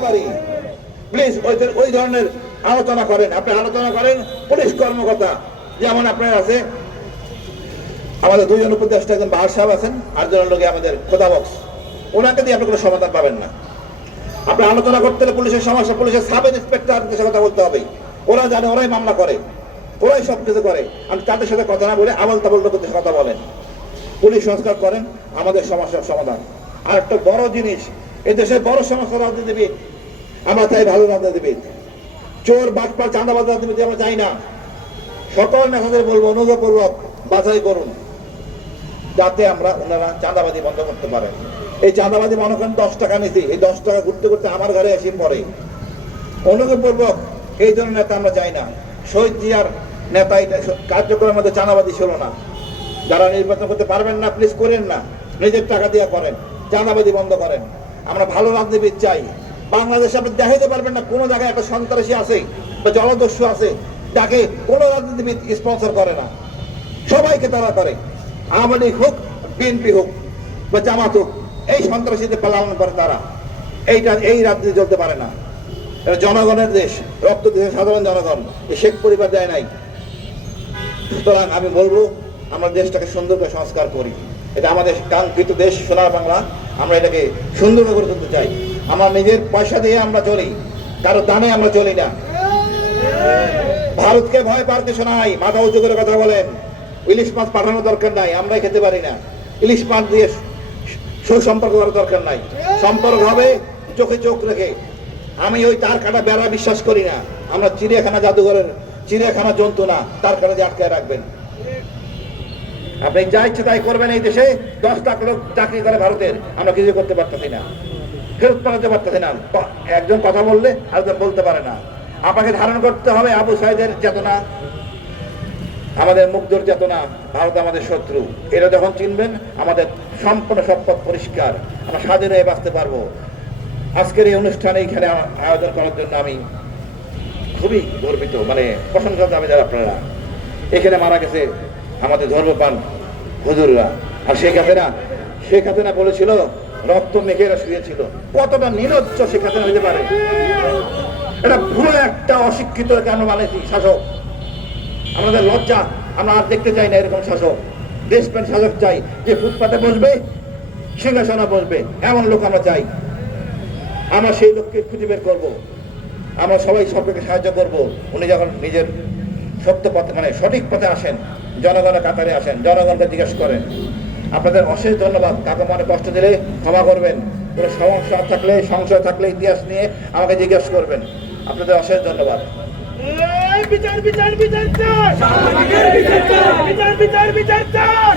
পারি। প্লিজ ওই ওই ধরনের আলোচনা করেন। আপনি আলোচনা করেন, পুলিশ কর্মকর্তা। যেমন আপনার আছে, আমাদের দুজন উপদেষ্টা একজন বাহার সাহেব আছেন আর জন লোকে আমাদের খোদা বক্স। ওনাকে দিয়ে আপনি কোনো সমাধান পাবেন না। আপনি আলোচনা করতে হলে পুলিশের সমস্যা, পুলিশের সাব ইন্সপেক্টর সাথে কথা বলতে হবে ওরা জানে, ওরাই মামলা করে। ওরাই সব কিছু করে। আপনি তাদের সাথে কথা না বলে আমল তাবল লোকের কথা বলেন। পুলিশ সংস্কার করেন, আমাদের সমস্যার সমাধান। আর একটা বড় জিনিস এই দেশের বড় সমস্যা রাজনীতিবিদ আমরা চাই ভালো রাজনীতিবিদ চোর বাটপার চাঁদাবাজ রাজনীতিবিদ আমরা চাই না। সকল নেতাদের বলব অনুগ্রহপূর্বক বাছাই করুন, যাতে আমরা ওনারা চাঁদাবাজি বন্ধ করতে পারেন এই চাঁদাবাজি মনে করেন দশ টাকা নিছি। এই দশ টাকা ঘুরতে ঘুরতে আমার ঘরে এসে পড়ে। অনুগ্রহপূর্বক এই জন্য নেতা আমরা চাই না। শহীদ জিয়ার নেতা কার্যক্রমের মধ্যে চাঁদাবাজি ছিল না। যারা নির্বাচন করতে পারবেন না প্লিজ করেন না। নিজের টাকা দিয়ে করেন। চাঁদাবাজি বন্ধ করেন। আমরা ভালো রাজনীতিবিদ চাই। বাংলাদেশে আপনি দেখাইতে পারবেন না কোনো জায়গায় একটা সন্ত্রাসী আছে বা জলদস্যু আছে, যাকে কোনো রাজনীতিবিদ স্পন্সর করে না। সবাইকে তারা করে। আওয়ামী লীগ হোক, বিএনপি হোক বা জামাত হোক, এই সন্ত্রাসীদের পালন করে তারা। এইটা, এই রাজনীতি চলতে পারে না। এটা জনগণের দেশ, রক্ত দেশের সাধারণ জনগণ। এই শেখ পরিবার দেয় নাই। সুতরাং আমি বলব, আমরা দেশটাকে সুন্দর করে সংস্কার করি। এটা আমাদের কাঙ্ক্ষিত দেশ, সোনার বাংলা। আমরা এটাকে সুন্দর করে তুলতে চাই। আমার নিজের পয়সা দিয়ে আমরা চলি, কারও দামে আমরা চলি না। ভারতকে ভয় পার কিছু নাই, মাথা উঁচু করে কথা বলেন। ইলিশ মাছ পাঠানোর দরকার নাই, আমরাই খেতে পারি না। ইলিশ মাছ দিয়ে সুসম্পর্ক করার দরকার নাই। সম্পর্ক হবে চোখে চোখ রেখে। আমি ওই তার কাটা বেড়া বিশ্বাস করি না। আমরা চিড়িয়াখানা জাদুঘরের, চিড়িয়াখানা জন্তু না, তার কাটা দিয়ে আটকায় রাখবেন। আপনি যা ইচ্ছে তাই করবেন এই দেশে। দশ লাখ লোক চাকরি করে ভারতের। আমরা কিছু করতে পারতেছি না। ফেরত পাঠাতে পারতেছি না। একজন কথা বললে আরেকজন বলতে পারে না। আপনাকে ধারণ করতে হবে আবু সাইদের চেতনা। আমাদের মুগ্ধর চেতনা। ভারত আমাদের শত্রু। এটা যখন চিনবেন, আমাদের সম্পূর্ণ সব পথ পরিষ্কার। আমরা স্বাধীন হয়ে বাঁচতে পারব। আজকের এই অনুষ্ঠানে এইখানে আয়োজন করার জন্য আমি খুবই গর্বিত। মানে প্রশংসা দাবিদার আপনারা। এখানে মারা গেছে আমাদের ধর্মপান হুজুররা। আর শেখ হাসিনা শেখ হাসিনা বলেছিল, রক্ত মেঘেরা শুয়েছিল। কতটা নিরজ্জ শেখ হাসিনা হতে পারে? এটা ভুল একটা অশিক্ষিত কেন মানেছি শাসক। আমাদের লজ্জা, আমরা আর দেখতে চাই না এরকম শাসক। দেশপ্রেম শাসক চাই, যে ফুটপাতে বসবে, সিংহাসনে বসবে, এমন লোক আমরা চাই। আমরা সেই লোককে খুঁজে বের করব। আমরা সবাই সরকারকে সাহায্য করব। উনি যখন নিজের সত্য পথে মানে সঠিক পথে আসেন জনগণের কাতারে আসেন জনগণকে জিজ্ঞেস করেন আপনাদের অশেষ ধন্যবাদ কাকে মনে কষ্ট দিলে ক্ষমা করবেন কোনো সমস্যা থাকলে সংশয় থাকলে ইতিহাস নিয়ে আমাকে জিজ্ঞেস করবেন আপনাদের অশেষ ধন্যবাদ বিচার বিচার বিচার বিচার বিচার বিচার বিচার